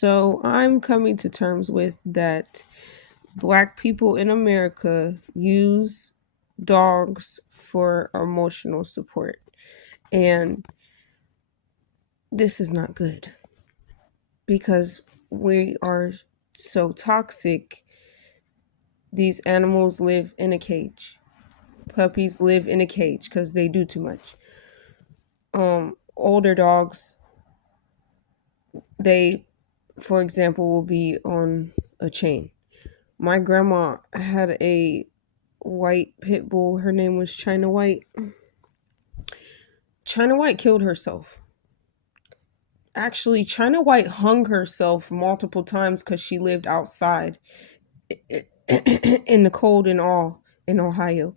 So I'm coming to terms with that black people in America use dogs for emotional support. And this is not good because we are so toxic. These animals live in a cage. Puppies live in a cage because they do too much. Older dogs, they, for example, will be on a chain. My grandma had a white pit bull. Her name was China White. China White killed herself. Actually, China White hung herself multiple times because she lived outside in the cold and all in Ohio.